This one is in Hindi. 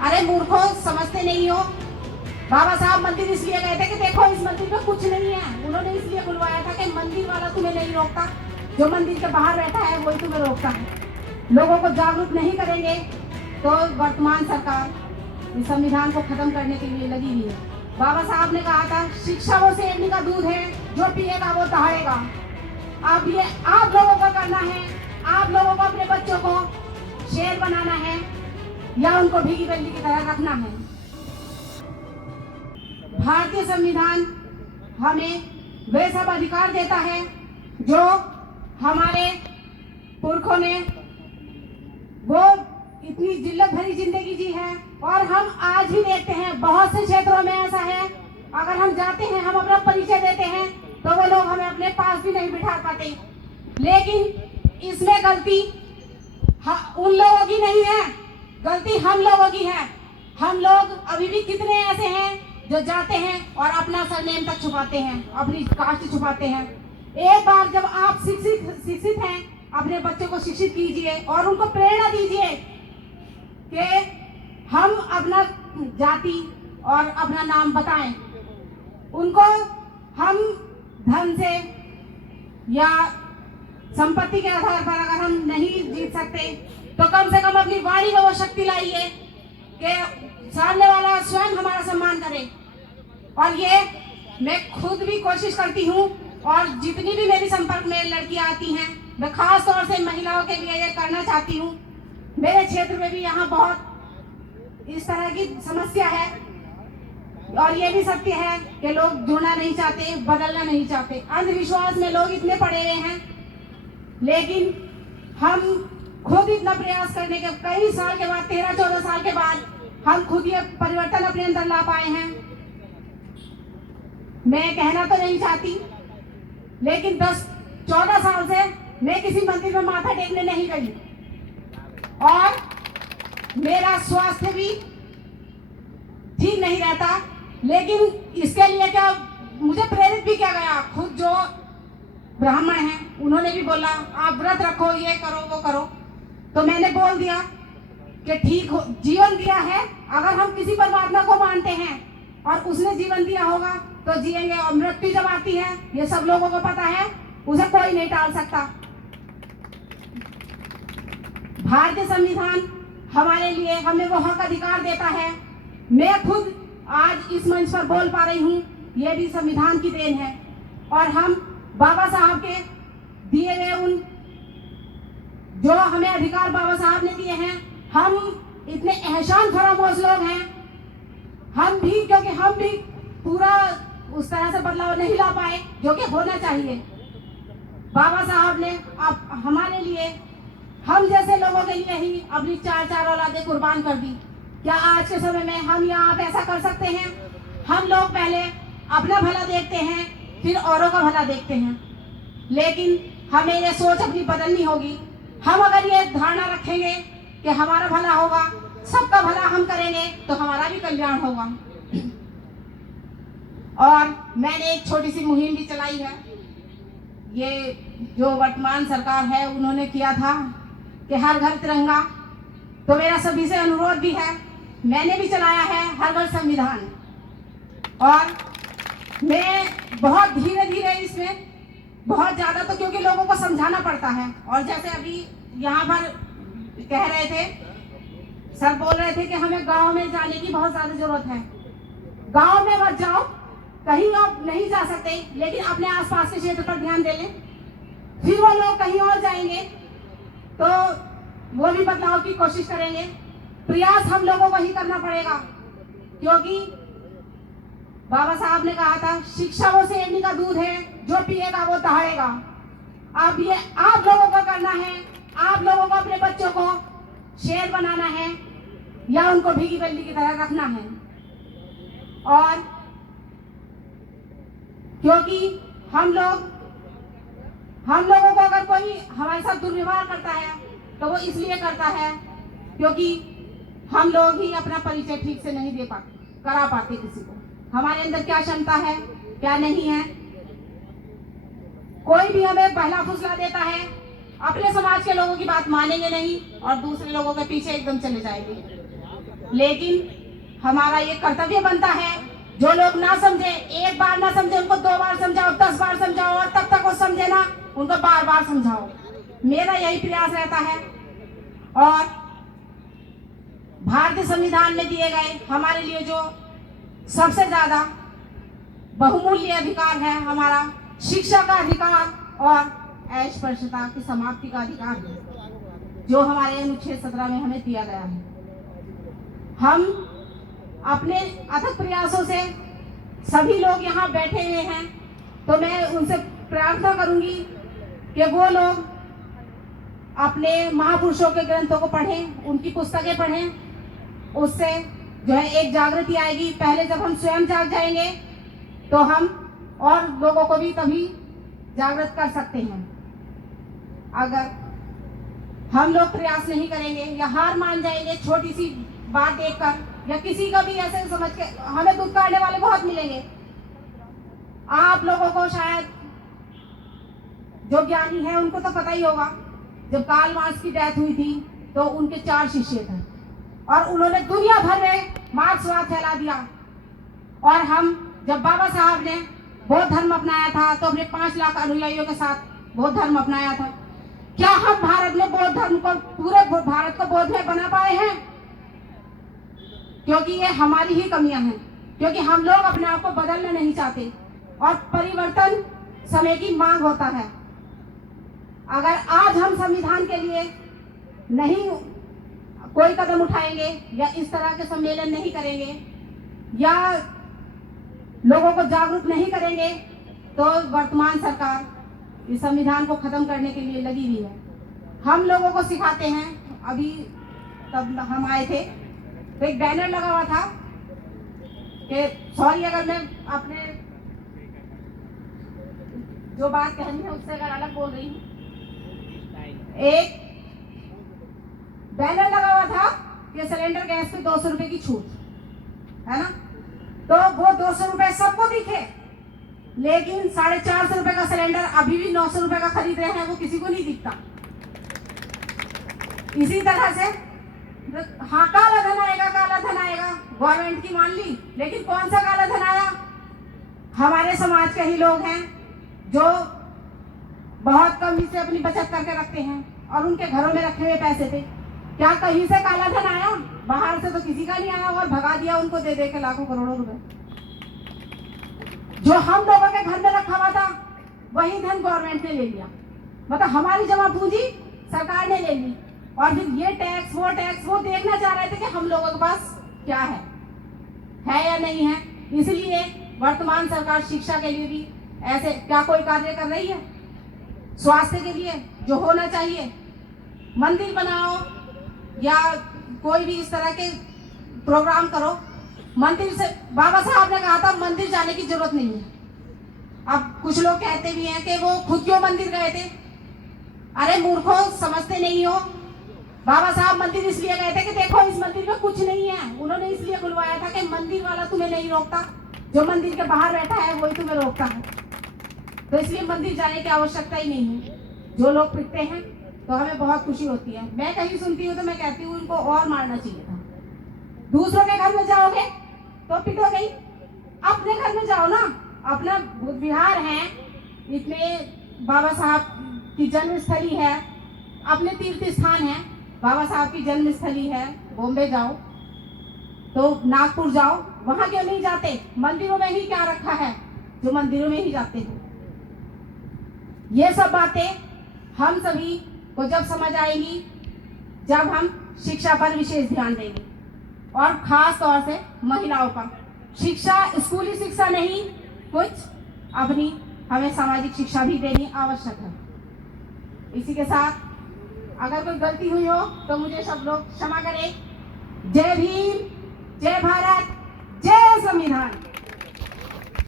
अरे मूर्खों, समझते नहीं हो। बाबा साहब मंदिर इसलिए गए थे कि देखो इस मंदिर में कुछ नहीं है। उन्होंने इसलिए बुलवाया था कि मंदिर वाला तुम्हें नहीं रोकता, जो मंदिर के बाहर बैठा है वही तुम्हें रोकता है। लोगों को जागरूक नहीं करेंगे तो वर्तमान सरकार इस संविधान को खत्म करने के लिए लगी हुई है। बाबा साहब ने कहा था शिक्षा वो शेरनी का दूध है, जो पिएगा वो दहाड़ेगा। अब ये आप लोगों को करना है। आप लोगों को अपने बच्चों को शेर बनाना है या उनको भीगी बिल्ली की तरह रखना है। भारतीय संविधान हमें वे सब अधिकार देता है जो हमारे पुरखों ने वो इतनी जिल्लत भरी जिंदगी जी है। और हम आज भी देखते हैं बहुत से क्षेत्रों में ऐसा है, अगर हम जाते हैं, हम अपना परिचय देते हैं तो वो लोग हमें अपने पास भी नहीं बिठा पाते। लेकिन इसमें गलती उन लोगों की नहीं है, गलती हम लोगों की है। हम लोग अभी भी कितने ऐसे हैं जो जाते हैं और अपना सरनेम तक छुपाते हैं, अपनी कास्ट छुपाते हैं। एक बार जब आप शिक्षित हैं, अपने बच्चों को शिक्षित कीजिए और उनको प्रेरणा दीजिए कि हम अपना जाति और अपना नाम बताएं। उनको हम धन से या संपत्ति के आधार पर अगर हम नहीं जीत सकते तो कम से कम अपनी वाणी में वो शक्ति लाइए कि सामने वाला स्वयं हमारा सम्मान करे। और ये मैं खुद भी कोशिश करती हूँ और जितनी भी मेरी संपर्क में लड़कियां आती हैं, मैं खास तौर से महिलाओं के लिए ये करना चाहती हूँ। मेरे क्षेत्र में भी यहाँ बहुत इस तरह की समस्या है और ये भी सत्य है कि लोग जुड़ना नहीं चाहते, बदलना नहीं चाहते। अंधविश्वास में लोग इतने पड़े हुए हैं, लेकिन हम खुद इतना प्रयास करने के कई साल के बाद, 13-14 साल के बाद हम खुद ये परिवर्तन अपने अंदर ला पाए हैं। मैं कहना तो नहीं चाहती, लेकिन 10-14 साल से मैं किसी मंदिर में माथा टेकने नहीं गई और मेरा स्वास्थ्य भी ठीक नहीं रहता। लेकिन इसके लिए क्या मुझे प्रेरित भी किया गया, खुद जो ब्राह्मण हैं उन्होंने भी बोला आप व्रत रखो, ये करो, वो करो। तो मैंने बोल दिया कि ठीक हो, जीवन दिया है, अगर हम किसी परमात्मा को मानते हैं और उसने जीवन दिया होगा तो जिएंगे। और मृत्यु जब आती है, ये सब लोगों को पता है, उसे कोई नहीं टाल सकता। भारतीय संविधान हमारे लिए, हमें वो हक अधिकार देता है। मैं खुद आज इस मंच पर बोल पा रही हूँ, ये भी संविधान की देन है। और हम बाबा साहब के दिए हुए उन जो हमें अधिकार बाबा साहब ने दिए हैं, हम इतने एहसान फरामोश लोग हैं। हम भी, क्योंकि हम भी पूरा उस तरह से बदलाव नहीं ला पाए जो कि होना चाहिए। बाबा साहब ने अब हमारे लिए, हम जैसे लोगों के लिए ही अपनी 4 औलादें कुर्बान कर दी। क्या आज के समय में हम यहाँ आप ऐसा कर सकते हैं? हम लोग पहले अपना भला देखते हैं, फिर औरों का भला देखते हैं। लेकिन हमें ये सोच अपनी बदलनी होगी। हम अगर ये धारणा रखेंगे कि हमारा भला होगा, सबका भला हम करेंगे, तो हमारा भी कल्याण होगा। और मैंने एक छोटी सी मुहिम भी चलाई है। ये जो वर्तमान सरकार है उन्होंने किया था कि हर घर तिरंगा, तो मेरा सभी से अनुरोध भी है, मैंने भी चलाया है हर घर संविधान। और मैं बहुत धीरे धीरे इसमें, बहुत ज्यादा तो क्योंकि लोगों को समझाना पड़ता है। और जैसे अभी यहाँ पर कह रहे थे, सर बोल रहे थे कि हमें गांव में जाने की बहुत ज्यादा जरूरत है। गांव में मत जाओ, कहीं आप नहीं जा सकते, लेकिन अपने आसपास के क्षेत्र पर ध्यान दे लें। फिर वो लोग कहीं और जाएंगे तो वो भी बदलाव की कोशिश करेंगे। प्रयास हम लोगों को ही करना पड़ेगा, क्योंकि बाबा साहब ने कहा था शिक्षा वो शेरनी का दूध है, जो पिएगा वो दहाड़ेगा। अब ये आप लोगों को करना है। आप लोगों को अपने बच्चों को शेर बनाना है या उनको भीगी बिल्ली की तरह रखना है। और क्योंकि हम लोगों को अगर कोई हमारे साथ दुर्व्यवहार करता है तो वो इसलिए करता है क्योंकि हम लोग ही अपना परिचय ठीक से नहीं करा पाते किसी को, हमारे अंदर क्या क्षमता है क्या नहीं है। कोई भी हमें बहला फुसला देता है, अपने समाज के लोगों की बात मानेंगे नहीं और दूसरे लोगों के पीछे एकदम चले जाएंगे। लेकिन हमारा ये कर्तव्य बनता है, जो लोग ना समझे, एक बार ना समझे उनको 2 बार समझाओ, 10 बार समझाओ, और तब तक वो समझे ना उनको बार बार समझाओ। मेरा यही प्रयास रहता है। और भारतीय संविधान में दिए गए हमारे लिए जो सबसे ज्यादा बहुमूल्य अधिकार है, हमारा शिक्षा का अधिकार और अस्पृश्यता की समाप्ति का अधिकार है, जो हमारे अनुच्छेद 17 में हमें दिया गया है। हम अपने अथक प्रयासों से सभी लोग यहाँ बैठे हुए हैं, तो मैं उनसे प्रार्थना करूंगी कि वो लोग अपने महापुरुषों के ग्रंथों को पढ़ें, उनकी पुस्तकें पढ़ें। उससे जो है एक जागृति आएगी। पहले जब हम स्वयं जाग जाएंगे तो हम और लोगों को भी तभी जागृत कर सकते हैं। अगर हम लोग प्रयास नहीं करेंगे या हार मान जाएंगे छोटी सी बात देखकर, या किसी का भी ऐसे समझ के, हमें दुख करने वाले बहुत मिलेंगे। आप लोगों को शायद जो ज्ञानी है उनको तो पता ही होगा, जब कार्ल मार्क्स की डेथ हुई थी तो उनके 4 शिष्य थे और उन्होंने दुनिया भर में मार्क्सवाद फैला दिया। और हम जब बाबा साहब ने बौद्ध धर्म अपनाया था तो अपने 5 लाख अनुयायियों के साथ बौद्ध धर्म अपनाया था। क्या हम भारत में बौद्ध धर्म को, पूरे भारत को बौद्धमय बना पाए हैं? क्योंकि ये हमारी ही कमियां हैं, क्योंकि हम लोग अपने आप को बदलना नहीं चाहते और परिवर्तन समय की मांग होता है। अगर आज हम संविधान के लिए नहीं कोई कदम उठाएंगे या इस तरह के सम्मेलन नहीं करेंगे या लोगों को जागरूक नहीं करेंगे, तो वर्तमान सरकार इस संविधान को खत्म करने के लिए लगी हुई है। हम लोगों को सिखाते हैं। अभी तब हम आए थे तो एक बैनर लगा हुआ था कि, सॉरी अगर मैं अपने जो बात कहनी है उससे अगर अलग बोल रही हूँ, एक बैनर लगा हुआ था कि सिलेंडर गैस पे 200 रुपए की छूट है ना। तो वो 200 रुपए सबको दिखे, लेकिन 450 रुपए का सिलेंडर अभी भी 900 रुपए का खरीद रहे हैं, वो किसी को नहीं दिखता। इसी तरह से हाँ, काला धन आएगा, काला धन आएगा, गवर्नमेंट की मान ली, लेकिन कौन सा काला धन आया? हमारे समाज के ही लोग हैं जो बहुत कम से अपनी बचत करके रखते हैं और उनके घरों में रखे हुए पैसे थे। क्या कहीं से काला धन आया? बाहर से तो किसी का नहीं आया, और भगा दिया उनको दे दे के लाखों करोड़ों रुपए। जो हम लोगों के घर में रखा हुआ था वही धन गवर्नमेंट ने ले लिया, मतलब हमारी जमा पूंजी सरकार ने ले ली। और फिर ये टैक्स वो देखना चाह रहे थे कि हम लोगों के पास क्या है या नहीं है। इसलिए वर्तमान सरकार शिक्षा के लिए भी ऐसे क्या कोई कार्य कर रही है? स्वास्थ्य के लिए जो होना चाहिए, मंदिर बनाओ या कोई भी इस तरह के प्रोग्राम करो। मंदिर से बाबा साहब ने कहा था मंदिर जाने की जरूरत नहीं है। अब कुछ लोग कहते भी हैं कि वो खुद क्यों मंदिर गए थे। अरे मूर्खों, समझते नहीं हो। बाबा साहब मंदिर इसलिए गए थे कि देखो इस मंदिर में कुछ नहीं है। उन्होंने इसलिए बुलवाया था कि मंदिर वाला तुम्हें नहीं रोकता, जो मंदिर के बाहर बैठा है वही तुम्हें रोकता है। तो इसलिए मंदिर जाने की आवश्यकता ही नहीं है। जो लोग पिटते हैं तो हमें बहुत खुशी होती है। मैं कहीं सुनती हूँ तो मैं कहती हूँ उनको और मारना चाहिए था। दूसरों के घर में जाओगे तो पिटोगे ही, अपने घर में जाओ ना। अपना बुद्ध विहार है, इतने बाबा साहब की जन्मस्थली है, अपने तीर्थ स्थान है, बाबा साहब की जन्मस्थली है। बॉम्बे जाओ तो नागपुर जाओ, वहां क्यों नहीं जाते? मंदिरों में ही क्या रखा है जो मंदिरों में ही जाते हैं? ये सब बातें हम सभी को जब समझ आएगी, जब हम शिक्षा पर विशेष ध्यान देंगे, और खास तौर से महिलाओं पर। शिक्षा स्कूली शिक्षा नहीं, कुछ अपनी हमें सामाजिक शिक्षा भी देनी आवश्यक है। इसी के साथ अगर कोई गलती हुई हो तो मुझे सब लोग क्षमा करें। जय भीम, जय भारत, जय संविधान।